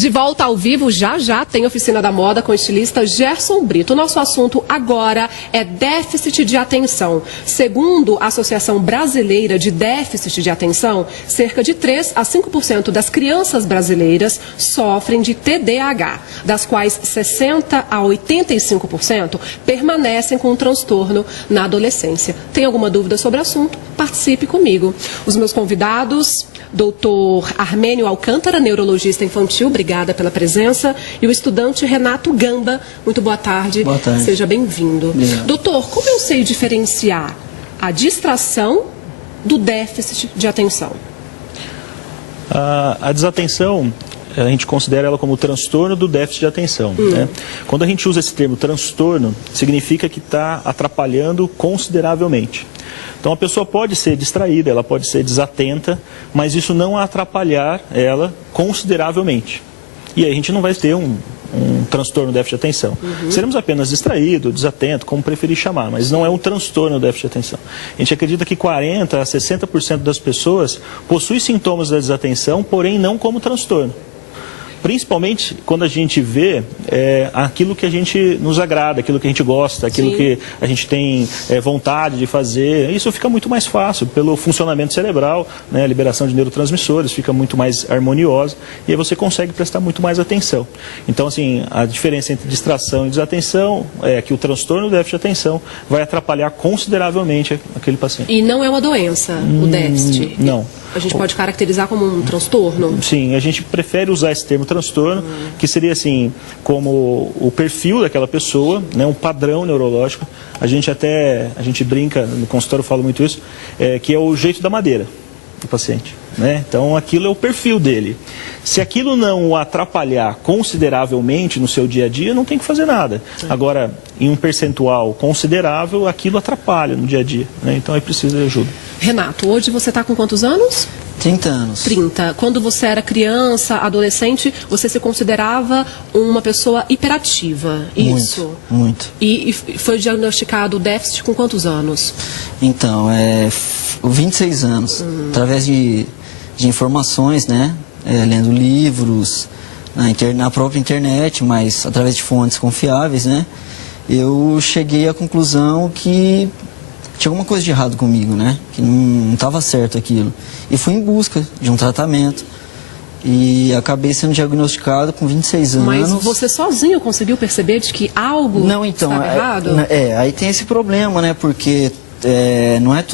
De volta ao vivo, já tem Oficina da Moda com o estilista Gerson Brito. O nosso assunto agora é déficit de atenção. Segundo a Associação Brasileira de Déficit de Atenção, cerca de 3 a 5% das crianças brasileiras sofrem de TDAH, das quais 60 a 85% permanecem com o transtorno na adolescência. Tem alguma dúvida sobre o assunto? Participe comigo. Os meus convidados, Dr. Armênio Alcântara, neurologista infantil, obrigada pela presença, e o estudante Renato Gamba. Muito boa tarde. Boa tarde. Seja bem-vindo. Doutor, como eu sei diferenciar a distração do déficit de atenção? A desatenção, a gente considera ela como o transtorno do déficit de atenção. Né? Quando a gente usa esse termo transtorno, significa que está atrapalhando consideravelmente. Então a pessoa pode ser distraída, ela pode ser desatenta, mas isso não atrapalhar ela consideravelmente. E aí a gente não vai ter um transtorno do déficit de atenção. Seremos apenas distraídos, desatentos, como preferir chamar, mas não é um transtorno do déficit de atenção. A gente acredita que 40% a 60% das pessoas possuem sintomas da desatenção, porém não como transtorno. Principalmente quando a gente vê aquilo que a gente nos agrada, aquilo que a gente gosta, aquilo que a gente tem vontade de fazer. Isso fica muito mais fácil pelo funcionamento cerebral, né? A liberação de neurotransmissores fica muito mais harmoniosa e aí você consegue prestar muito mais atenção. Então, assim, a diferença entre distração e desatenção é que o transtorno do déficit de atenção vai atrapalhar consideravelmente aquele paciente. E não é uma doença, o déficit? Não. A gente pode caracterizar como um transtorno? Sim, a gente prefere usar esse termo transtorno, que seria assim, como o perfil daquela pessoa, né, um padrão neurológico. A gente brinca, no consultório eu falo muito isso, que é o jeito da madeira do paciente. Né? Então aquilo é o perfil dele. Se aquilo não o atrapalhar consideravelmente no seu dia a dia, não tem que fazer nada. Agora, em um percentual considerável, aquilo atrapalha no dia a dia. Né? Então aí precisa de ajuda. Renato, hoje você está com quantos anos? 30 anos. 30. Quando você era criança, adolescente, você se considerava uma pessoa hiperativa, isso? Muito. E foi diagnosticado déficit com quantos anos? Então, 26 anos. Através de informações, né? Lendo livros, na própria internet, mas através de fontes confiáveis, né? Eu cheguei à conclusão que tinha alguma coisa de errado comigo, né? Que não estava certo aquilo. E fui em busca de um tratamento. E acabei sendo diagnosticado com 26 anos. Mas você sozinho conseguiu perceber de que algo estava errado? Aí tem esse problema, né? Porque não é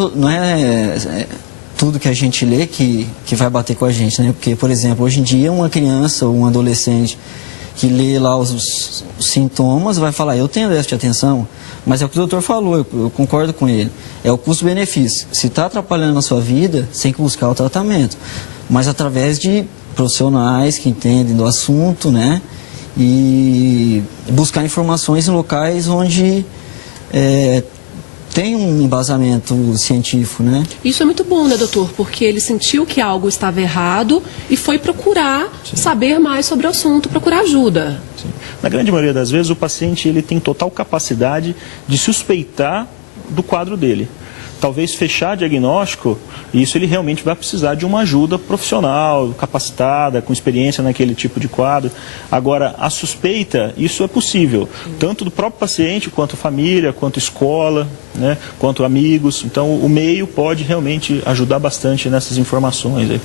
tudo que a gente lê que vai bater com a gente, né? Porque, por exemplo, hoje em dia uma criança ou um adolescente que lê lá os sintomas vai falar, eu tenho déficit de atenção, mas é o que o doutor falou, eu concordo com ele, é o custo-benefício. Se está atrapalhando a sua vida, você tem que buscar o tratamento, mas através de profissionais que entendem do assunto, né? E buscar informações em locais onde tem um embasamento científico, né? Isso é muito bom, né, doutor? Porque ele sentiu que algo estava errado e foi procurar saber mais sobre o assunto, procurar ajuda. Sim. Na grande maioria das vezes, o paciente ele tem total capacidade de suspeitar do quadro dele. Talvez fechar diagnóstico, isso ele realmente vai precisar de uma ajuda profissional, capacitada, com experiência naquele tipo de quadro. Agora, a suspeita, isso é possível, tanto do próprio paciente, quanto família, quanto escola, né, quanto amigos. Então, o meio pode realmente ajudar bastante nessas informações. Aí,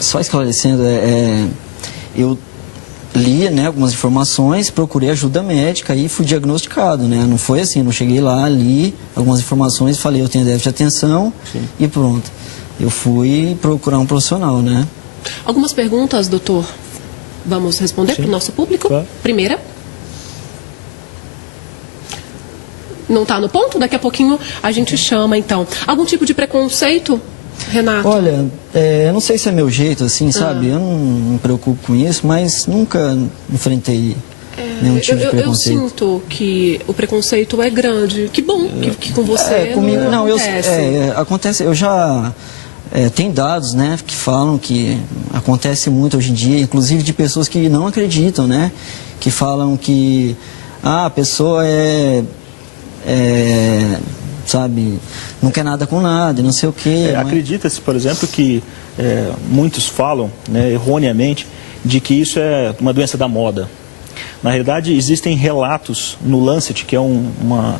só esclarecendo, eu li, né, algumas informações, procurei ajuda médica e fui diagnosticado, né? Não foi assim, não cheguei lá, li algumas informações, falei eu tenho déficit de atenção e pronto. Eu fui procurar um profissional, né? Algumas perguntas, doutor, vamos responder para o nosso público? Claro. Primeira. Não está no ponto? Daqui a pouquinho a gente chama, então. Algum tipo de preconceito, Renato? Olha, eu não sei se é meu jeito, assim, sabe? Eu não me preocupo com isso, mas nunca enfrentei nenhum tipo de preconceito. Eu sinto que o preconceito é grande. Que bom que com você comigo, não acontece. Acontece. Eu já... tem dados, né, que falam que acontece muito hoje em dia, inclusive de pessoas que não acreditam, né? Que falam que a pessoa sabe, não quer nada com nada, não sei o quê. Acredita-se, por exemplo, que muitos falam, né, erroneamente, de que isso é uma doença da moda. Na realidade, existem relatos no Lancet, que é uma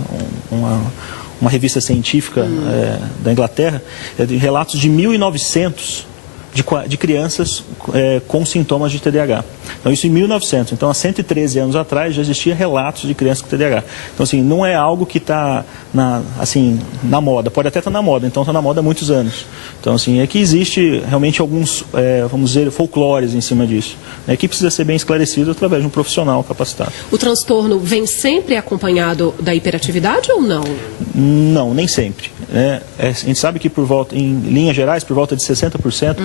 revista científica da Inglaterra, relatos de 1900 de crianças com sintomas de TDAH. Então, isso em 1900. Então, há 113 anos atrás, já existia relatos de crianças com TDAH. Então, assim, não é algo que está na moda. Pode até estar na moda, então está na moda há muitos anos. Então, assim, é que existe realmente alguns, vamos dizer, folclores em cima disso, né, que precisa ser bem esclarecido através de um profissional capacitado. O transtorno vem sempre acompanhado da hiperatividade ou não? Não, nem sempre. A gente sabe que em linhas gerais, por volta de 60%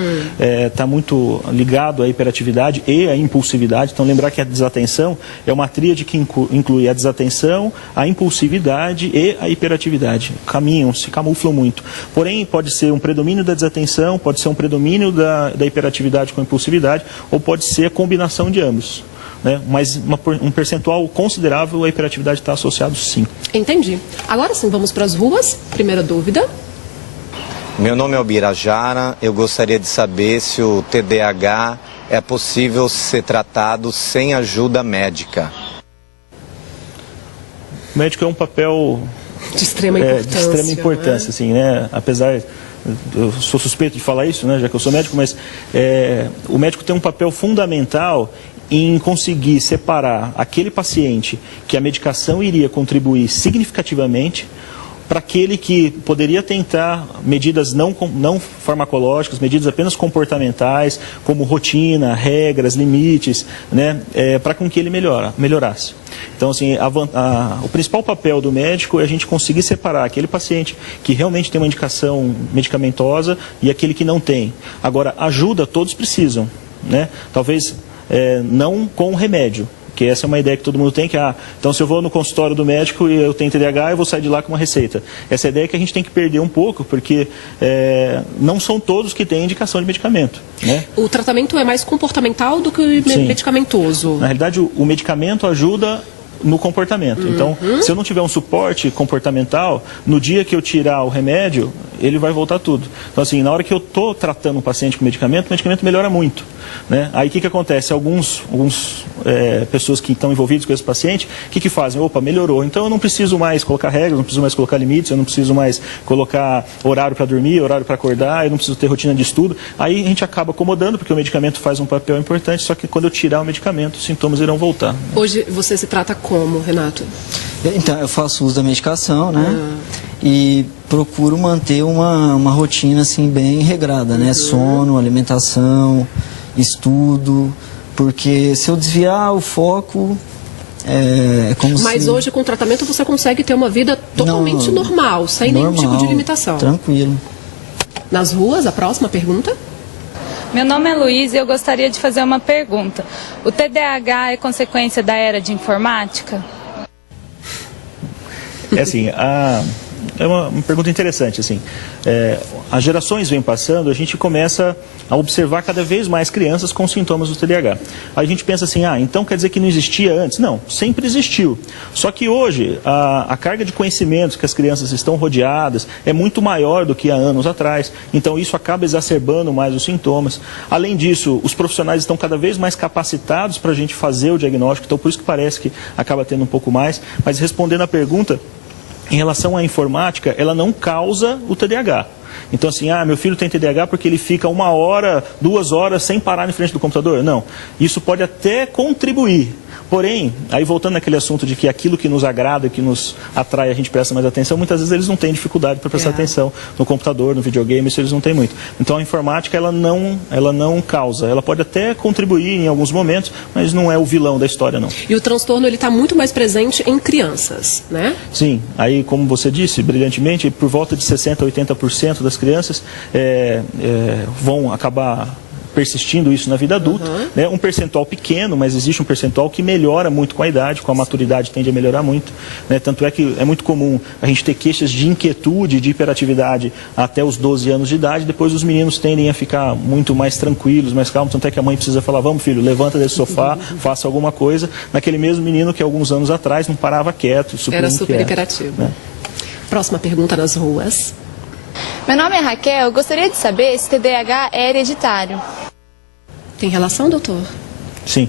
está muito ligado à hiperatividade e à impulsividade. Então, lembrar que a desatenção é uma tríade que inclui a desatenção, a impulsividade e a hiperatividade. Caminham, se camuflam muito. Porém, pode ser um predomínio da desatenção, pode ser um predomínio da hiperatividade com a impulsividade, ou pode ser a combinação de ambos. Né? Mas um percentual considerável a hiperatividade está associado, sim. Entendi. Agora sim, vamos para as ruas. Primeira dúvida. Meu nome é Ubirajara. Eu gostaria de saber se o TDAH é possível ser tratado sem ajuda médica. O médico é um papel de extrema importância, né? Assim, né? Apesar, eu sou suspeito de falar isso, né? Já que eu sou médico, mas o médico tem um papel fundamental em conseguir separar aquele paciente que a medicação iria contribuir significativamente para aquele que poderia tentar medidas não farmacológicas, medidas apenas comportamentais, como rotina, regras, limites, né, para com que ele melhorasse. Então, assim, o principal papel do médico é a gente conseguir separar aquele paciente que realmente tem uma indicação medicamentosa e aquele que não tem. Agora, ajuda todos precisam, né? Talvez não com remédio. Porque essa é uma ideia que todo mundo tem, que então se eu vou no consultório do médico e eu tenho TDAH, eu vou sair de lá com uma receita. Essa ideia que a gente tem que perder um pouco, porque não são todos que têm indicação de medicamento. Né? O tratamento é mais comportamental do que medicamentoso? Na realidade, o medicamento ajuda no comportamento. Então, se eu não tiver um suporte comportamental, no dia que eu tirar o remédio, ele vai voltar tudo. Então, assim, na hora que eu estou tratando um paciente com medicamento, o medicamento melhora muito. Né? Aí o que acontece? Algumas pessoas que estão envolvidas com esse paciente, o que fazem? Opa, melhorou. Então eu não preciso mais colocar regras, não preciso mais colocar limites, eu não preciso mais colocar horário para dormir, horário para acordar, eu não preciso ter rotina de estudo. Aí a gente acaba acomodando, porque o medicamento faz um papel importante, só que quando eu tirar o medicamento, os sintomas irão voltar. Hoje você se trata como, Renato? Então, eu faço uso da medicação, né? E procuro manter uma rotina assim bem regrada, né? Sono, alimentação, estudo, porque se eu desviar o foco, é como Mas se... hoje com o tratamento você consegue ter uma vida totalmente normal, sem nenhum tipo de limitação. Tranquilo. Nas ruas, a próxima pergunta. Meu nome é Luiz e eu gostaria de fazer uma pergunta. O TDAH é consequência da era de informática? Assim, é uma pergunta interessante, assim. As gerações vêm passando, a gente começa a observar cada vez mais crianças com sintomas do TDAH. Aí a gente pensa assim, então quer dizer que não existia antes? Não, sempre existiu. Só que hoje a carga de conhecimentos que as crianças estão rodeadas é muito maior do que há anos atrás. Então isso acaba exacerbando mais os sintomas. Além disso, os profissionais estão cada vez mais capacitados para a gente fazer o diagnóstico, então por isso que parece que acaba tendo um pouco mais. Mas respondendo à pergunta, em relação à informática, ela não causa o TDAH. Então, assim, meu filho tem TDAH porque ele fica 1 hora, 2 horas sem parar em frente do computador. Não, isso pode até contribuir. Porém, aí voltando naquele assunto de que aquilo que nos agrada, que nos atrai, a gente presta mais atenção, muitas vezes eles não têm dificuldade para prestar atenção no computador, no videogame, isso eles não têm muito. Então a informática, ela não causa, ela pode até contribuir em alguns momentos, mas não é o vilão da história, não. E o transtorno, ele está muito mais presente em crianças, né? Sim, aí como você disse, brilhantemente, por volta de 60% a 80% das crianças vão acabar persistindo isso na vida adulta, né? Um percentual pequeno, mas existe um percentual que melhora muito com a idade, com a maturidade tende a melhorar muito, né? Tanto é que é muito comum a gente ter queixas de inquietude, de hiperatividade até os 12 anos de idade, depois os meninos tendem a ficar muito mais tranquilos, mais calmos, tanto é que a mãe precisa falar, vamos filho, levanta desse sofá, faça alguma coisa, naquele mesmo menino que alguns anos atrás não parava quieto, era super hiperativo. Né? Próxima pergunta nas ruas. Meu nome é Raquel, eu gostaria de saber se TDAH é hereditário. Tem relação, doutor? Sim.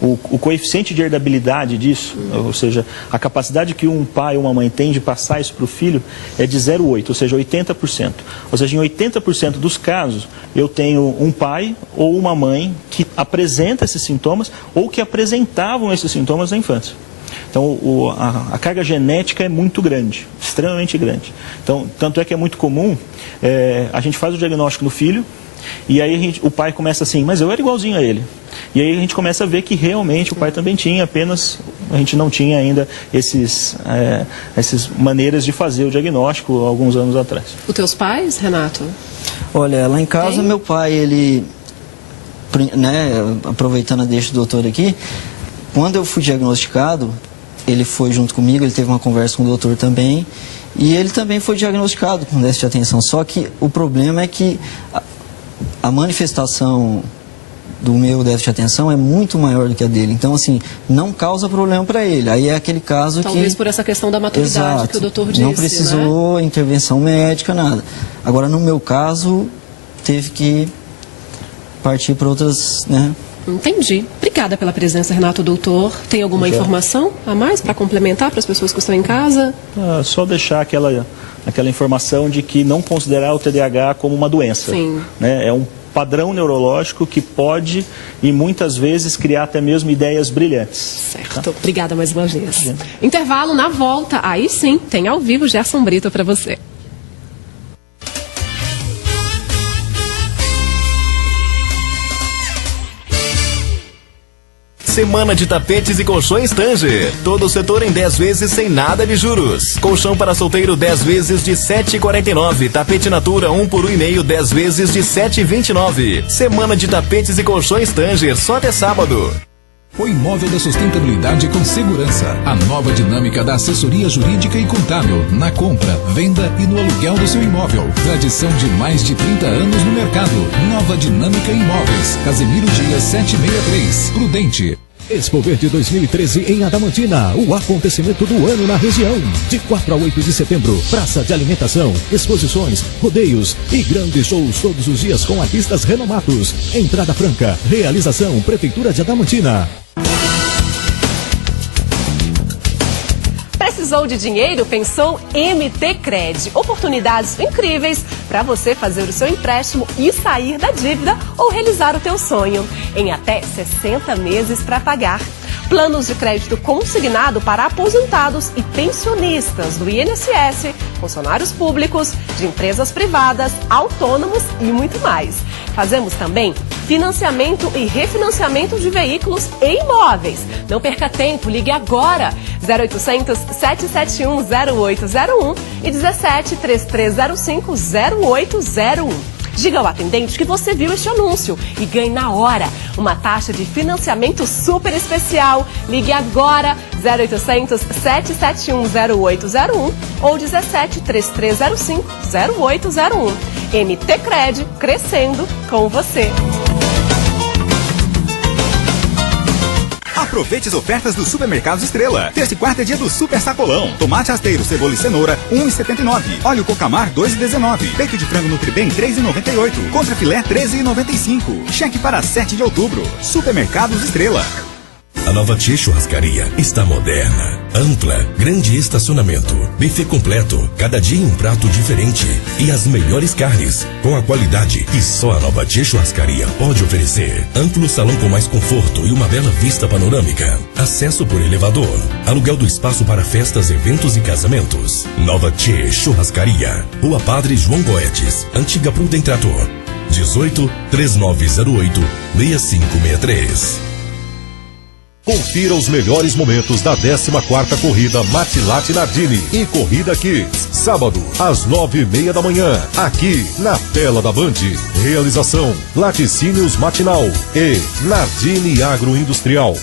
O coeficiente de herdabilidade disso, ou seja, a capacidade que um pai ou uma mãe tem de passar isso para o filho é de 0,8, ou seja, 80%. Ou seja, em 80% dos casos, eu tenho um pai ou uma mãe que apresenta esses sintomas ou que apresentavam esses sintomas na infância. Então, a carga genética é muito grande, extremamente grande. Então, tanto é que é muito comum, a gente faz o diagnóstico no filho, e aí o pai começa assim, mas eu era igualzinho a ele. E aí a gente começa a ver que realmente o pai também tinha, apenas a gente não tinha ainda essas maneiras de fazer o diagnóstico alguns anos atrás. Os teus pais, Renato? Olha, lá em casa, Tem? meu pai, ele, né, aproveitando a deixa do doutor aqui, quando eu fui diagnosticado, ele foi junto comigo, ele teve uma conversa com o doutor também, e ele também foi diagnosticado com déficit de atenção. Só que o problema é que a manifestação do meu déficit de atenção é muito maior do que a dele. Então, assim, não causa problema para ele. Aí é aquele caso Talvez que... por essa questão da maturidade. Exato, que o doutor disse, não precisou intervenção médica, nada. Agora, no meu caso, teve que partir para outras, né? Entendi. Obrigada pela presença, Renato, doutor. Tem alguma informação a mais para complementar para as pessoas que estão em casa? Só deixar aquela informação de que não considerar o TDAH como uma doença. Sim. Né? É um padrão neurológico que pode e muitas vezes criar até mesmo ideias brilhantes. Certo. Obrigada mais uma vez. Intervalo, na volta, aí sim, tem ao vivo Gerson Brito para você. Semana de tapetes e colchões Tanger. Todo o setor em 10 vezes sem nada de juros. Colchão para solteiro 10 vezes de R$ 7,49. Tapete Natura 1 por 1,5, 10 vezes de R$ 7,29. Semana de tapetes e colchões Tanger, só até sábado. O Imóvel da Sustentabilidade com Segurança. A nova dinâmica da assessoria jurídica e contábil na compra, venda e no aluguel do seu imóvel. Tradição de mais de 30 anos no mercado. Nova Dinâmica Imóveis. Casemiro Dias 763. Prudente. Expo Verde 2013 em Adamantina, o acontecimento do ano na região. De 4 a 8 de setembro, praça de alimentação, exposições, rodeios e grandes shows todos os dias com artistas renomados. Entrada franca, realização Prefeitura de Adamantina. Precisou de dinheiro? Pensou MT Cred. Oportunidades incríveis para você fazer o seu empréstimo e sair da dívida ou realizar o teu sonho em até 60 meses para pagar. Planos de crédito consignado para aposentados e pensionistas do INSS, funcionários públicos, de empresas privadas, autônomos e muito mais. Fazemos também financiamento e refinanciamento de veículos e imóveis. Não perca tempo, ligue agora. 0800 771 0801 e 17 3305 0801. Diga ao atendente que você viu este anúncio e ganhe na hora uma taxa de financiamento super especial. Ligue agora 0800 771 0801 ou 17 3305 0801. MT Cred, crescendo com você. Aproveite as ofertas dos supermercados Estrela. Terça e quarta é dia do Super Sacolão. Tomate rasteiro, cebola e cenoura, R$ 1,79. Óleo Cocamar, R$ 2,19. Peito de frango Nutribem, R$ 3,98. Contra filé, R$ 13,95. Cheque para 7 de outubro. Supermercados Estrela. A Nova Tchê Churrascaria está moderna, ampla, grande estacionamento, buffet completo, cada dia um prato diferente e as melhores carnes, com a qualidade que só a Nova Tchê Churrascaria pode oferecer. Amplo salão com mais conforto e uma bela vista panorâmica. Acesso por elevador. Aluguel do espaço para festas, eventos e casamentos. Nova Tchê Churrascaria. Rua Padre João Goetes, Antiga Prudem Trator. 18 3908 6563. Confira os melhores momentos da 14ª Corrida Matilate Nardini e Corrida Kids. Sábado, às 9h30 da manhã, aqui na tela da Band. Realização: Laticínios Matinal e Nardini Agroindustrial.